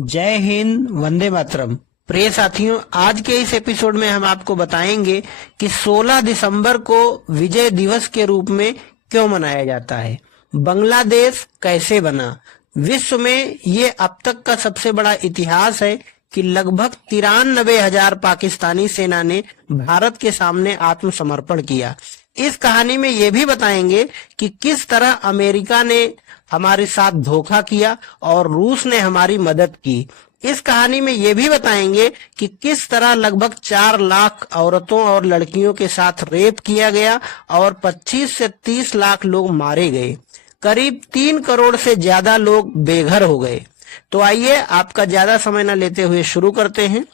जय हिंद, वंदे मातरम। प्रिय साथियों, आज के इस एपिसोड में हम आपको बताएंगे कि 16 दिसंबर को विजय दिवस के रूप में क्यों मनाया जाता है, बांग्लादेश कैसे बना। विश्व में ये अब तक का सबसे बड़ा इतिहास है कि लगभग 93,000 पाकिस्तानी सेना ने भारत के सामने आत्मसमर्पण किया। इस कहानी में ये भी बताएंगे कि किस तरह अमेरिका ने हमारे साथ धोखा किया और रूस ने हमारी मदद की। इस कहानी में ये भी बताएंगे कि किस तरह लगभग 4 लाख औरतों और लड़कियों के साथ रेप किया गया और 25 से 30 लाख लोग मारे गए। करीब 3 करोड़ से ज्यादा लोग बेघर हो गए। तो आइए आपका ज्यादा समय न लेते हुए शुरू करते हैं।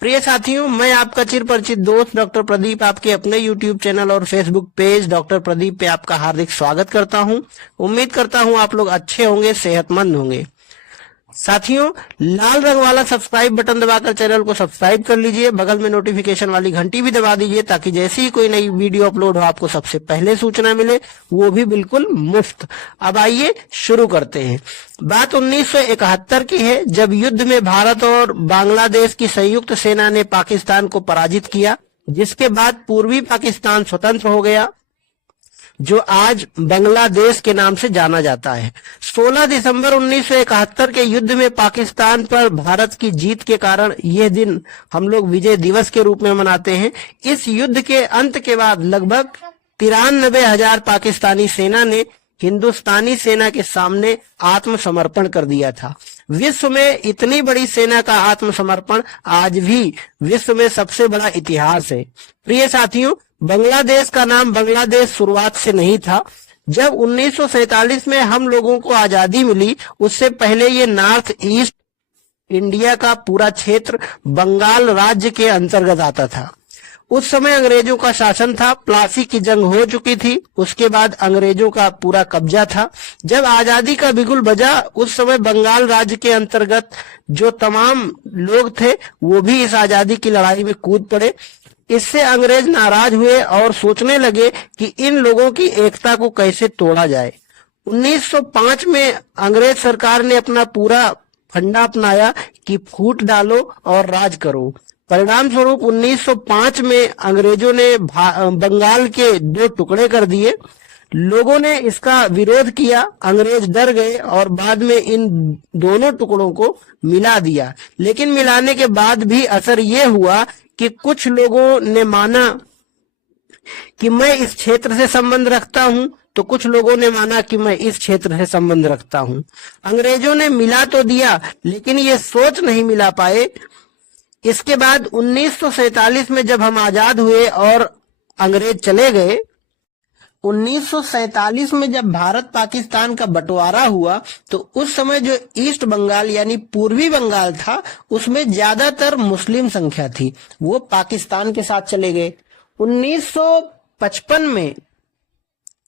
प्रिय साथियों, मैं आपका चिर परिचित दोस्त डॉक्टर प्रदीप आपके अपने YouTube चैनल और Facebook पेज डॉक्टर प्रदीप पे आपका हार्दिक स्वागत करता हूं। उम्मीद करता हूं आप लोग अच्छे होंगे, सेहतमंद होंगे। साथियों, लाल रंग वाला सब्सक्राइब बटन दबाकर चैनल को सब्सक्राइब कर लीजिए। बगल में नोटिफिकेशन वाली घंटी भी दबा दीजिए ताकि जैसे ही कोई नई वीडियो अपलोड हो आपको सबसे पहले सूचना मिले, वो भी बिल्कुल मुफ्त। अब आइए शुरू करते हैं। बात 1971 की है, जब युद्ध में भारत और बांग्लादेश की संयुक्त सेना ने पाकिस्तान को पराजित किया, जिसके बाद पूर्वी पाकिस्तान स्वतंत्र हो गया, जो आज बांग्लादेश के नाम से जाना जाता है। 16 दिसंबर 1971 के युद्ध में पाकिस्तान पर भारत की जीत के कारण यह दिन हम लोग विजय दिवस के रूप में मनाते हैं। इस युद्ध के अंत के बाद लगभग 93,000 पाकिस्तानी सेना ने हिंदुस्तानी सेना के सामने आत्मसमर्पण कर दिया था। विश्व में इतनी बड़ी सेना का आत्मसमर्पण आज भी विश्व में सबसे बड़ा इतिहास है। प्रिय साथियों, बांग्लादेश का नाम बांग्लादेश शुरुआत से नहीं था। जब 1947 में हम लोगों को आजादी मिली, उससे पहले ये नॉर्थ ईस्ट इंडिया का पूरा क्षेत्र बंगाल राज्य के अंतर्गत आता था। उस समय अंग्रेजों का शासन था, प्लासी की जंग हो चुकी थी, उसके बाद अंग्रेजों का पूरा कब्जा था। जब आजादी का बिगुल बजा, उस समय बंगाल राज्य के अंतर्गत जो तमाम लोग थे वो भी इस आजादी की लड़ाई में कूद पड़े। इससे अंग्रेज नाराज हुए और सोचने लगे कि इन लोगों की एकता को कैसे तोड़ा जाए। 1905 में अंग्रेज सरकार ने अपना पूरा फंडा अपनाया कि फूट डालो और राज करो। परिणाम स्वरूप 1905 में अंग्रेजों ने बंगाल के 2 टुकड़े कर दिए। लोगों ने इसका विरोध किया, अंग्रेज डर गए और बाद में इन दोनों टुकड़ों को मिला दिया। लेकिन मिलाने के बाद भी असर ये हुआ कि कुछ लोगों ने माना कि मैं इस क्षेत्र से संबंध रखता हूं, तो कुछ लोगों ने माना कि मैं इस क्षेत्र से संबंध रखता हूं। अंग्रेजों ने मिला तो दिया, लेकिन ये सोच नहीं मिला पाए। इसके बाद 1947 में जब हम आजाद हुए और अंग्रेज चले गए, 1947 में जब भारत पाकिस्तान का बंटवारा हुआ, तो उस समय जो ईस्ट बंगाल यानी पूर्वी बंगाल था, उसमें ज्यादातर मुस्लिम संख्या थी, वो पाकिस्तान के साथ चले गए। 1955 में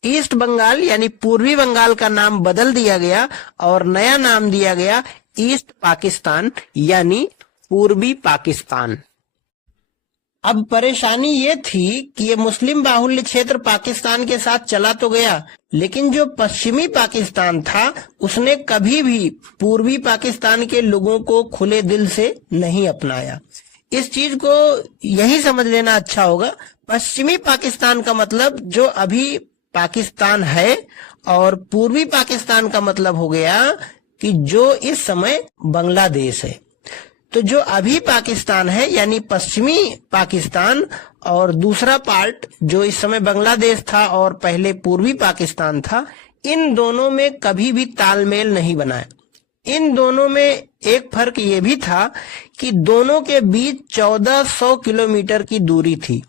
ईस्ट बंगाल यानी पूर्वी बंगाल का नाम बदल दिया गया और नया नाम दिया गया ईस्ट पाकिस्तान यानी पूर्वी पाकिस्तान। अब परेशानी ये थी कि ये मुस्लिम बाहुल्य क्षेत्र पाकिस्तान के साथ चला तो गया, लेकिन जो पश्चिमी पाकिस्तान था उसने कभी भी पूर्वी पाकिस्तान के लोगों को खुले दिल से नहीं अपनाया। इस चीज को यही समझ लेना अच्छा होगा। पश्चिमी पाकिस्तान का मतलब जो अभी पाकिस्तान है, और पूर्वी पाकिस्तान का मतलब हो गया कि जो इस समय बांग्लादेश है। तो जो अभी पाकिस्तान है यानी पश्चिमी पाकिस्तान, और दूसरा पार्ट जो इस समय बांग्लादेश था और पहले पूर्वी पाकिस्तान था, इन दोनों में कभी भी तालमेल नहीं बना। इन दोनों में एक फर्क ये भी था कि दोनों के बीच 1400 किलोमीटर की दूरी थी।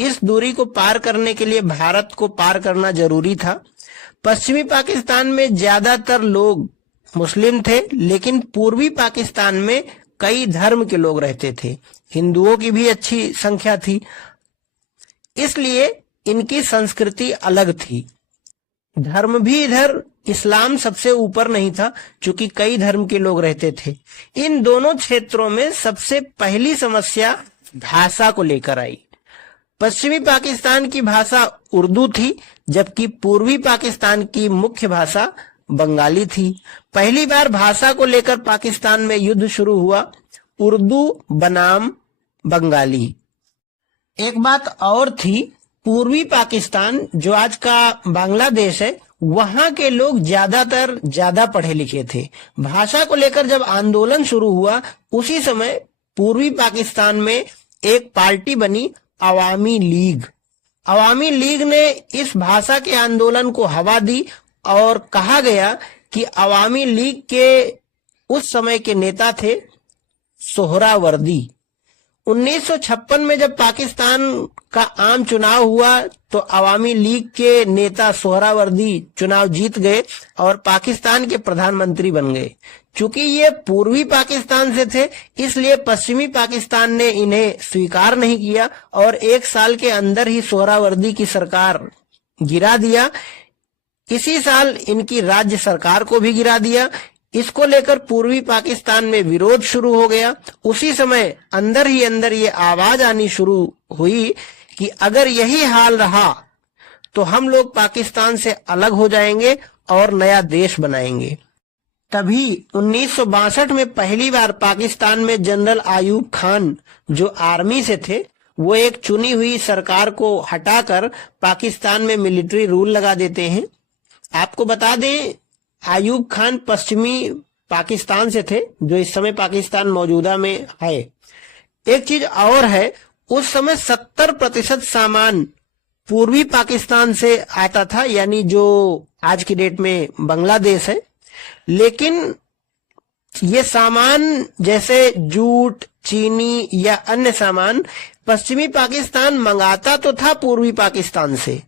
इस दूरी को पार करने के लिए भारत को पार करना जरूरी था। पश्चिमी पाकिस्तान में ज्यादातर लोग मुस्लिम थे, लेकिन पूर्वी पाकिस्तान में कई धर्म के लोग रहते थे, हिंदुओं की भी अच्छी संख्या थी, इसलिए इनकी संस्कृति अलग थी। धर्म भी इधर इस्लाम सबसे ऊपर नहीं था, क्योंकि कई धर्म के लोग रहते थे। इन दोनों क्षेत्रों में सबसे पहली समस्या भाषा को लेकर आई। पश्चिमी पाकिस्तान की भाषा उर्दू थी, जबकि पूर्वी पाकिस्तान की मुख्य भाषा बंगाली थी। पहली बार भाषा को लेकर पाकिस्तान में युद्ध शुरू हुआ, उर्दू बनाम बंगाली। एक बात और थी, पूर्वी पाकिस्तान जो आज का बांग्लादेश है, वहां के लोग ज्यादा पढ़े लिखे थे। भाषा को लेकर जब आंदोलन शुरू हुआ, उसी समय पूर्वी पाकिस्तान में एक पार्टी बनी, अवामी लीग। अवामी लीग ने इस भाषा के आंदोलन को हवा दी और कहा गया कि अवामी लीग के उस समय के नेता थे सोहरावर्दी। 1956 में जब पाकिस्तान का आम चुनाव हुआ तो अवामी लीग के नेता सोहरावर्दी चुनाव जीत गए और पाकिस्तान के प्रधानमंत्री बन गए। चूंकि ये पूर्वी पाकिस्तान से थे, इसलिए पश्चिमी पाकिस्तान ने इन्हें स्वीकार नहीं किया और 1 साल के अंदर ही सोहरावर्दी की सरकार गिरा दिया। इसी साल इनकी राज्य सरकार को भी गिरा दिया। इसको लेकर पूर्वी पाकिस्तान में विरोध शुरू हो गया। उसी समय अंदर ही अंदर ये आवाज आनी शुरू हुई कि अगर यही हाल रहा तो हम लोग पाकिस्तान से अलग हो जाएंगे और नया देश बनाएंगे। तभी 1962 में पहली बार पाकिस्तान में जनरल आयूब खान जो आर्मी से थे, वो एक चुनी हुई सरकार को हटाकर पाकिस्तान में मिलिट्री रूल लगा देते हैं। आपको बता दें, आयूब खान पश्चिमी पाकिस्तान से थे, जो इस समय पाकिस्तान मौजूदा में है। एक चीज और है, उस समय 70% सामान पूर्वी पाकिस्तान से आता था, यानी जो आज की डेट में बांग्लादेश है। लेकिन ये सामान जैसे जूट, चीनी या अन्य सामान पश्चिमी पाकिस्तान मंगाता तो था पूर्वी पाकिस्तान से,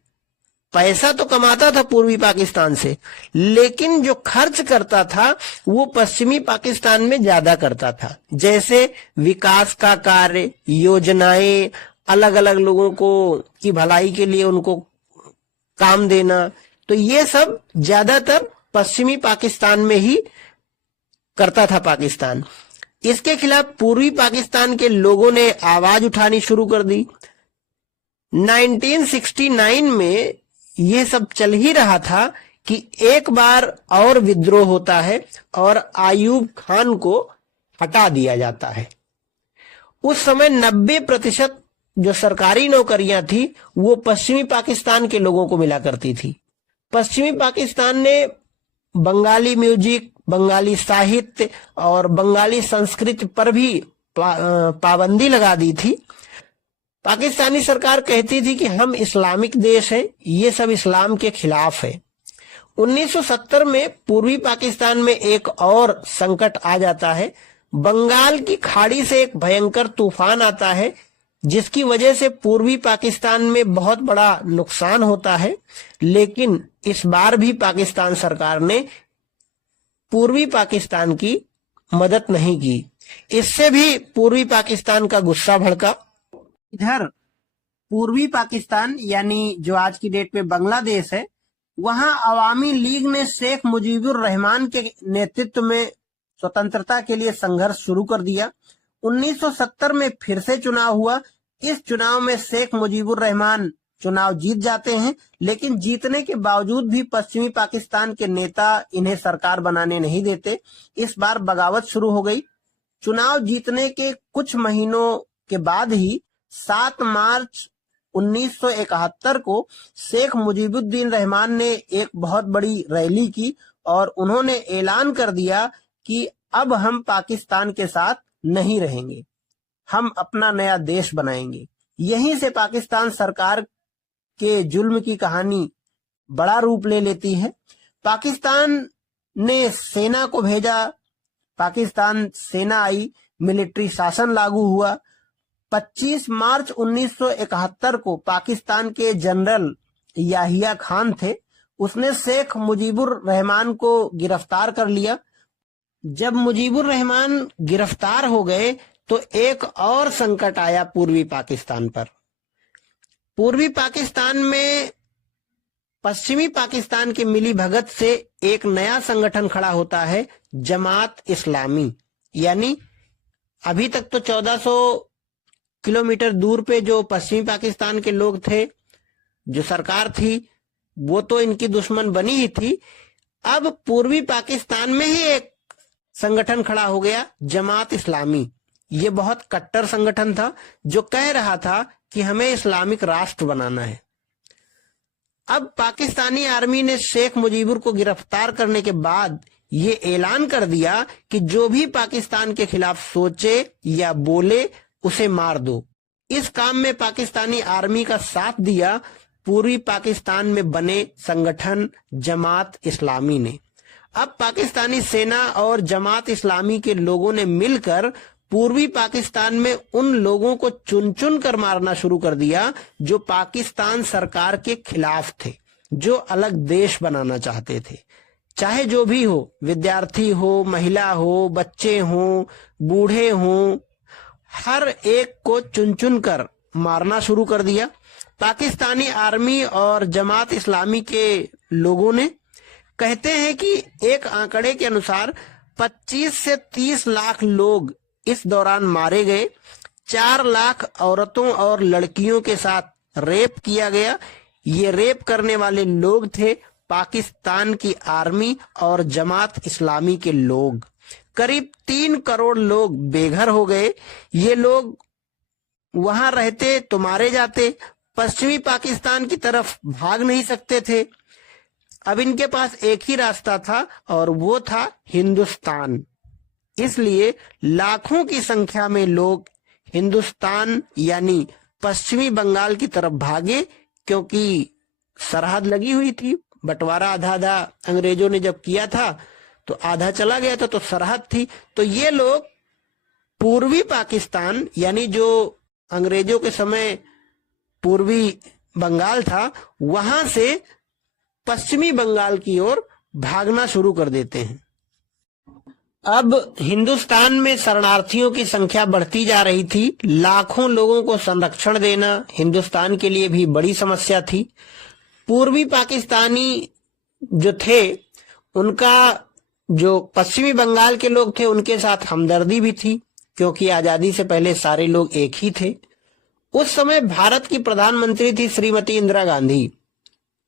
पैसा तो कमाता था पूर्वी पाकिस्तान से, लेकिन जो खर्च करता था वो पश्चिमी पाकिस्तान में ज्यादा करता था। जैसे विकास का कार्य, योजनाएं, अलग अलग लोगों को की भलाई के लिए उनको काम देना, तो ये सब ज्यादातर पश्चिमी पाकिस्तान में ही करता था पाकिस्तान। इसके खिलाफ पूर्वी पाकिस्तान के लोगों ने आवाज उठानी शुरू कर दी। 1969 में ये सब चल ही रहा था कि एक बार और विद्रोह होता है और आयूब खान को हटा दिया जाता है। उस समय 90% जो सरकारी नौकरियां थी वो पश्चिमी पाकिस्तान के लोगों को मिला करती थी। पश्चिमी पाकिस्तान ने बंगाली म्यूजिक, बंगाली साहित्य और बंगाली संस्कृति पर भी पाबंदी लगा दी थी। पाकिस्तानी सरकार कहती थी कि हम इस्लामिक देश हैं, ये सब इस्लाम के खिलाफ है। 1970 में पूर्वी पाकिस्तान में एक और संकट आ जाता है। बंगाल की खाड़ी से एक भयंकर तूफान आता है, जिसकी वजह से पूर्वी पाकिस्तान में बहुत बड़ा नुकसान होता है। लेकिन इस बार भी पाकिस्तान सरकार ने पूर्वी पाकिस्तान की मदद नहीं की। इससे भी पूर्वी पाकिस्तान का गुस्सा भड़का। इधर पूर्वी पाकिस्तान यानी जो आज की डेट में बांग्लादेश है, वहां अवामी लीग ने शेख मुजीबुर रहमान के नेतृत्व में स्वतंत्रता के लिए संघर्ष शुरू कर दिया। 1970 में फिर से चुनाव हुआ। इस चुनाव में शेख मुजीबुर रहमान चुनाव जीत जाते हैं, लेकिन जीतने के बावजूद भी पश्चिमी पाकिस्तान के नेता इन्हें सरकार बनाने नहीं देते। इस बार बगावत शुरू हो गई। चुनाव जीतने के कुछ महीनों के बाद ही 7 मार्च 1971 को शेख मुजीबुद्दीन रहमान ने एक बहुत बड़ी रैली की और उन्होंने ऐलान कर दिया कि अब हम पाकिस्तान के साथ नहीं रहेंगे, हम अपना नया देश बनाएंगे। यहीं से पाकिस्तान सरकार के जुल्म की कहानी बड़ा रूप ले लेती है। पाकिस्तान ने सेना को भेजा, पाकिस्तान सेना आई, मिलिट्री शासन लागू हुआ। 25 मार्च 1971 को पाकिस्तान के जनरल याहिया खान थे, उसने शेख मुजीबुर रहमान को गिरफ्तार कर लिया। जब मुजीबुर रहमान गिरफ्तार हो गए तो एक और संकट आया पूर्वी पाकिस्तान पर। पूर्वी पाकिस्तान में पश्चिमी पाकिस्तान की मिली भगत से एक नया संगठन खड़ा होता है, जमात इस्लामी। यानी अभी तक तो 1400 किलोमीटर दूर पे जो पश्चिमी पाकिस्तान के लोग थे, जो सरकार थी, वो तो इनकी दुश्मन बनी ही थी। अब पूर्वी पाकिस्तान में ही एक संगठन खड़ा हो गया, जमात इस्लामी। ये बहुत कट्टर संगठन था जो कह रहा था कि हमें इस्लामिक राष्ट्र बनाना है। अब पाकिस्तानी आर्मी ने शेख मुजीबुर को गिरफ्तार करने के बाद ये ऐलान कर दिया कि जो भी पाकिस्तान के खिलाफ सोचे या बोले उसे मार दो। इस काम में पाकिस्तानी आर्मी का साथ दिया पूर्वी पाकिस्तान में बने संगठन जमात इस्लामी ने। अब पाकिस्तानी सेना और जमात इस्लामी के लोगों ने मिलकर पूर्वी पाकिस्तान में उन लोगों को चुन चुन कर मारना शुरू कर दिया जो पाकिस्तान सरकार के खिलाफ थे, जो अलग देश बनाना चाहते थे। चाहे जो भी हो, विद्यार्थी हो, महिला हो, बच्चे हो, बूढ़े हो, हर एक को चुन चुन कर मारना शुरू कर दिया। पाकिस्तानी आर्मी और जमात इस्लामी के लोगों ने कहते हैं कि एक आंकड़े के अनुसार 25 से 30 लाख लोग इस दौरान मारे गए। 4 लाख औरतों और लड़कियों के साथ रेप किया गया। ये रेप करने वाले लोग थे पाकिस्तान की आर्मी और जमात इस्लामी के लोग। करीब 3 करोड़ लोग बेघर हो गए। ये लोग वहां रहते तो मारे जाते, पश्चिमी पाकिस्तान की तरफ भाग नहीं सकते थे। अब इनके पास एक ही रास्ता था और वो था हिंदुस्तान। इसलिए लाखों की संख्या में लोग हिंदुस्तान यानी पश्चिमी बंगाल की तरफ भागे, क्योंकि सरहद लगी हुई थी। बंटवारा आधा आधा अंग्रेजों ने जब किया था तो आधा चला गया था, तो सरहद थी। तो ये लोग पूर्वी पाकिस्तान यानी जो अंग्रेजों के समय पूर्वी बंगाल था, वहां से पश्चिमी बंगाल की ओर भागना शुरू कर देते हैं। अब हिंदुस्तान में शरणार्थियों की संख्या बढ़ती जा रही थी। लाखों लोगों को संरक्षण देना हिंदुस्तान के लिए भी बड़ी समस्या थी। पूर्वी पाकिस्तानी जो थे, उनका जो पश्चिमी बंगाल के लोग थे उनके साथ हमदर्दी भी थी, क्योंकि आजादी से पहले सारे लोग एक ही थे। उस समय भारत की प्रधानमंत्री थी श्रीमती इंदिरा गांधी।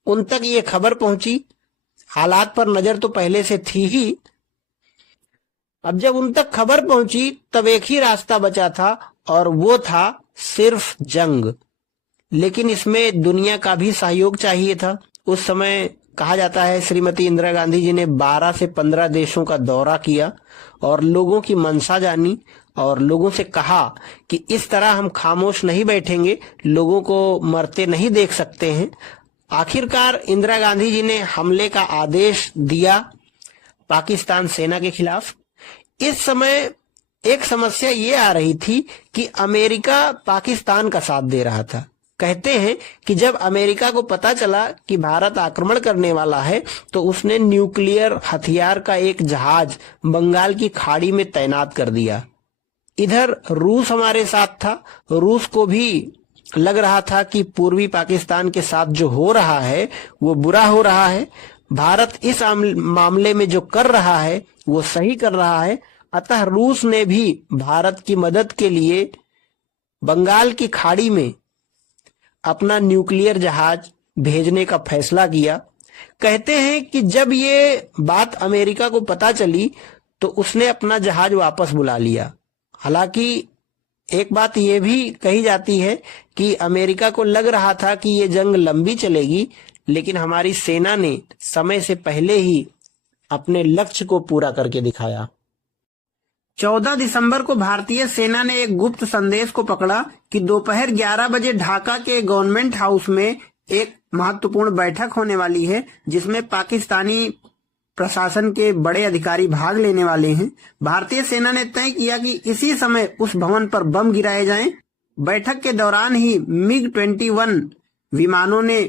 उन तक ये खबर पहुंची, हालात पर नजर तो पहले से थी ही। अब जब उन तक खबर पहुंची तब एक ही रास्ता बचा था और वो था सिर्फ जंग। लेकिन इसमें दुनिया का भी सहयोग चाहिए था। उस समय कहा जाता है श्रीमती इंदिरा गांधी जी ने 12 से 15 देशों का दौरा किया और लोगों की मंशा जानी और लोगों से कहा कि इस तरह हम खामोश नहीं बैठेंगे, लोगों को मरते नहीं देख सकते हैं। आखिरकार इंदिरा गांधी जी ने हमले का आदेश दिया पाकिस्तान सेना के खिलाफ। इस समय एक समस्या ये आ रही थी कि अमेरिका पाकिस्तान का साथ दे रहा था। कहते हैं कि जब अमेरिका को पता चला कि भारत आक्रमण करने वाला है तो उसने न्यूक्लियर हथियार का एक जहाज बंगाल की खाड़ी में तैनात कर दिया। इधर रूस हमारे साथ था। रूस को भी लग रहा था कि पूर्वी पाकिस्तान के साथ जो हो रहा है वो बुरा हो रहा है। भारत इस मामले में जो कर रहा है वो सही कर रहा है। अतः रूस ने भी भारत की मदद के लिए बंगाल की खाड़ी में अपना न्यूक्लियर जहाज भेजने का फैसला किया। कहते हैं कि जब ये बात अमेरिका को पता चली तो उसने अपना जहाज वापस बुला लिया। हालांकि एक बात यह भी कही जाती है कि अमेरिका को लग रहा था कि ये जंग लंबी चलेगी, लेकिन हमारी सेना ने समय से पहले ही अपने लक्ष्य को पूरा करके दिखाया। 14 दिसंबर को भारतीय सेना ने एक गुप्त संदेश को पकड़ा कि दोपहर 11 बजे ढाका के गवर्नमेंट हाउस में एक महत्वपूर्ण बैठक होने वाली है, जिसमें पाकिस्तानी प्रशासन के बड़े अधिकारी भाग लेने वाले हैं। भारतीय सेना ने तय किया कि इसी समय उस भवन पर बम गिराए जाएं। बैठक के दौरान ही MiG-21 विमानों ने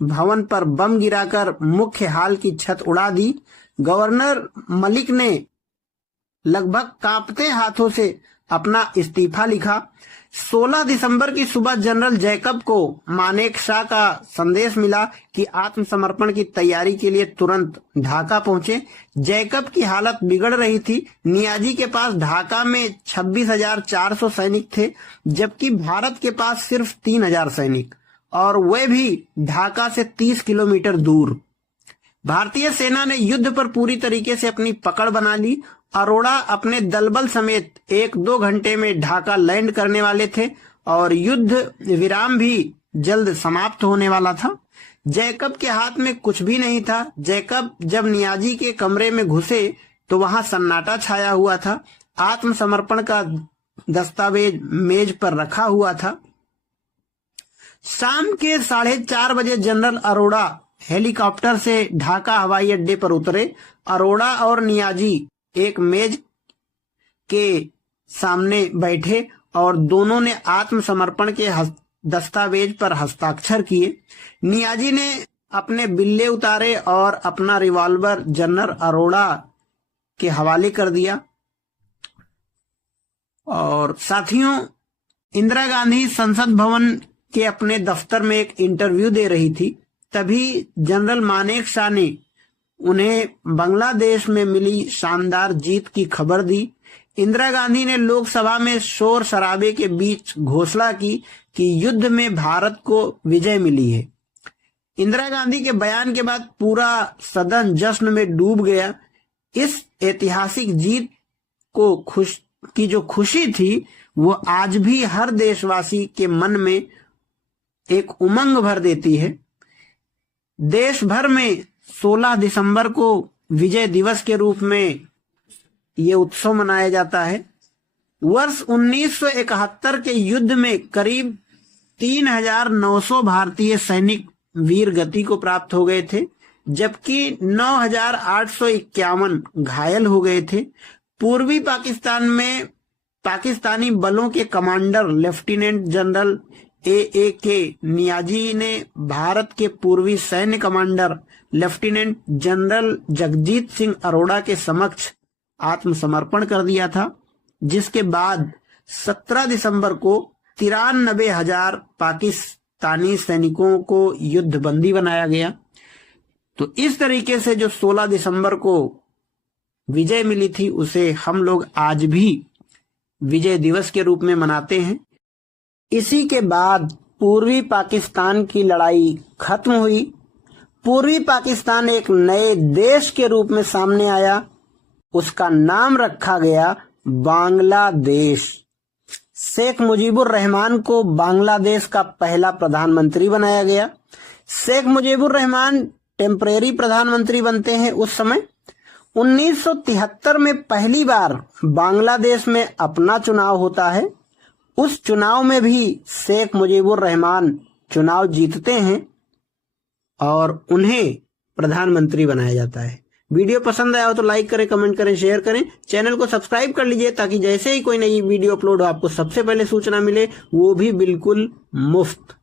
भवन पर बम गिराकर मुख्य हाल की छत उड़ा दी। गवर्नर मलिक ने लगभग कांपते हाथों से अपना इस्तीफा लिखा। 16 दिसंबर की सुबह जनरल जैकब को मानेकशॉ का संदेश मिला कि आत्मसमर्पण की तैयारी के लिए तुरंत ढाका पहुंचे। जैकब की हालत बिगड़ रही थी। नियाजी के पास ढाका में 26,400 सैनिक थे, जबकि भारत के पास सिर्फ 3,000 सैनिक, और वे भी ढाका से 30 किलोमीटर दूर। भारतीय सेना ने युद्ध पर पूरी तरीके से अपनी पकड़ बना ली। अरोड़ा अपने दलबल समेत 1-2 घंटे में ढाका लैंड करने वाले थे और युद्ध विराम भी जल्द समाप्त होने वाला था। जैकब के हाथ में कुछ भी नहीं था। जैकब जब नियाजी के कमरे में घुसे तो वहां सन्नाटा छाया हुआ था। आत्मसमर्पण का दस्तावेज मेज पर रखा हुआ था। शाम के 4:30 बजे जनरल अरोड़ा हेलीकॉप्टर से ढाका हवाई अड्डे पर उतरे। अरोड़ा और नियाजी एक मेज के सामने बैठे और दोनों ने आत्मसमर्पण के दस्तावेज पर हस्ताक्षर किए। नियाजी ने अपने बिल्ले उतारे और अपना रिवॉल्वर जनरल अरोड़ा के हवाले कर दिया। और साथियों, इंदिरा गांधी संसद भवन के अपने दफ्तर में एक इंटरव्यू दे रही थी। तभी जनरल मानेकशॉ ने उन्हें बांग्लादेश में मिली शानदार जीत की खबर दी। इंदिरा गांधी ने लोकसभा में शोर शराबे के बीच घोषणा की कि युद्ध में भारत को विजय मिली है। इंदिरा गांधी के बयान के बाद पूरा सदन जश्न में डूब गया। इस ऐतिहासिक जीत को की जो खुशी थी वो आज भी हर देशवासी के मन में एक उमंग भर देती है। देश भर में 16 दिसंबर को विजय दिवस के रूप में ये उत्सव मनाया जाता है। वर्ष 1971 के युद्ध में करीब 3,900 भारतीय सैनिक वीर गति को प्राप्त हो गए थे, जबकि 9,851 घायल हो गए थे। पूर्वी पाकिस्तान में पाकिस्तानी बलों के commander lieutenant general A.A.K. Niazi ने भारत के पूर्वी सैन्य commander lieutenant general Jagjit Singh Arora के समक्ष आत्मसमर्पण कर दिया था, जिसके बाद 17 दिसंबर को 93,000 पाकिस्तानी सैनिकों को युद्धबंदी बनाया गया। तो इस तरीके से जो 16 दिसंबर को विजय मिली थी उसे हम लोग आज भी विजय दिवस के रूप में मनाते हैं। इसी के बाद पूर्वी पाकिस्तान की लड़ाई खत्म हुई। पूर्वी पाकिस्तान एक नए देश के रूप में सामने आया। उसका नाम रखा गया बांग्लादेश। शेख मुजीबुर रहमान को बांग्लादेश का पहला प्रधानमंत्री बनाया गया। शेख मुजीबुर रहमान टेम्परेरी प्रधानमंत्री बनते हैं उस समय। 1973 में पहली बार बांग्लादेश में अपना चुनाव होता है। उस चुनाव में भी शेख मुजीबुर रहमान चुनाव जीतते हैं और उन्हें प्रधानमंत्री बनाया जाता है। वीडियो पसंद आया हो तो लाइक करें, कमेंट करें, शेयर करें। चैनल को सब्सक्राइब कर लीजिए ताकि जैसे ही कोई नई वीडियो अपलोड हो आपको सबसे पहले सूचना मिले, वो भी बिल्कुल मुफ्त।